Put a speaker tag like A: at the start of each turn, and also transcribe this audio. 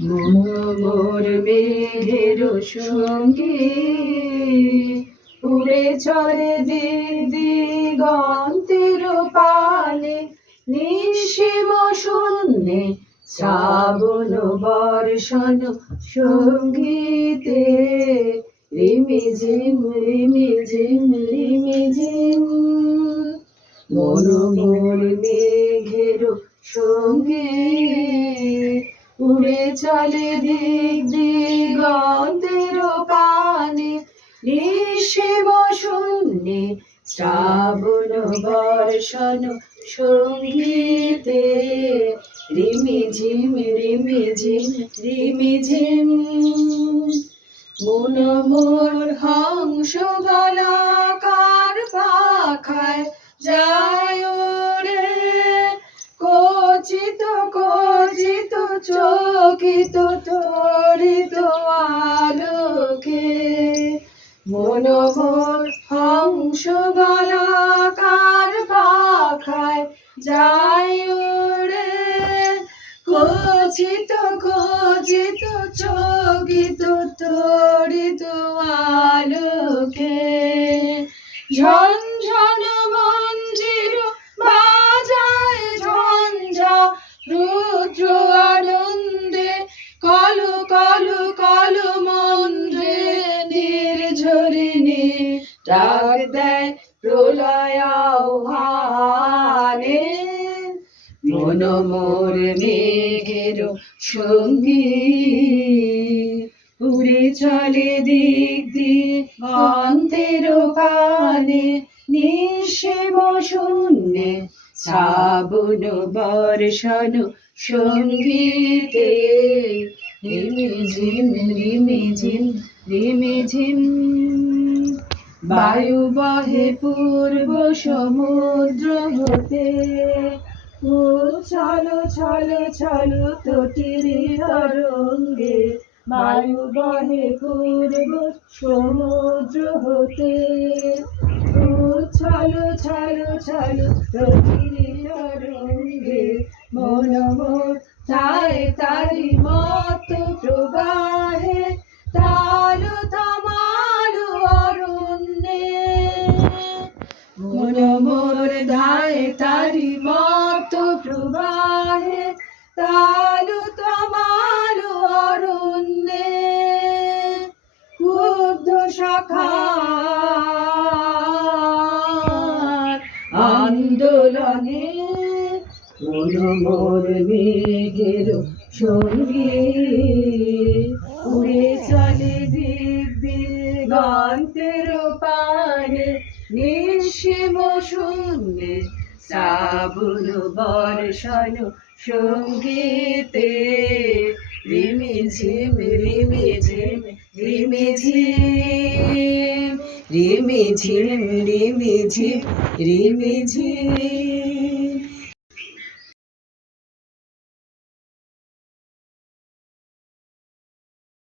A: মোর মেঘের সঙ্গী, উড়ে চলে দিগন্তের পানে নিঃসীম শূন্যে শ্রাবণ বর্ষণ সঙ্গীতে। রিমি ঝিম রিমি ঝিম রিমি ঝিম মন মোর মেঘের সঙ্গে। উড়ে চলে দিক দিগন্তের পানে নিঃসীম শূন্যে শ্রাবণ বর্ষণ সঙ্গীতে। রিমি ঝিম রিমি ঝিম রিমি ঝিম। মন মোর হংস গলাকার পাখায় যায় চকিত তরিত আলোকে মন মোর হংস গলাকার পাখায় যায় রে। কচিত কচিত চকিত তরিত আলোকে ঝনঝন ডাক দেয় প্রলয় আহ্বানে, মন মোর মেঘের সঙ্গী। উড়ে চলে দিক দিগন্তের পানে নিঃসীম শূন্যে শ্রাবণ বর্ষণ সঙ্গীতে। রিমি ঝিম রিমি ঝিম রিমি ঝিম। বায়ু বহে পূর্ব সমুদ্র হতে ছলো ছলো ছলো তটির তরঙ্গে বায়ু বহে পূর্ব সমুদ্র হতে ছলো ছলো ছলো তটির তরঙ্গে মন ধায় তারি মত প্রবাহে, তালু তামালু অরণ্যে। ক্ষুব্ধ শাখার আন্দোলনে মন মোর মেঘের সঙ্গী উড়ে চলে দিগন্তের পানে নিঃসীম শূন্যে শ্রাবণ বর্ষণ সঙ্গীতে রিমি ঝিম রিমি ঝিম রিমি ঝিম রিমি ঝিম রিমি ঝিম রিমি ঝিম।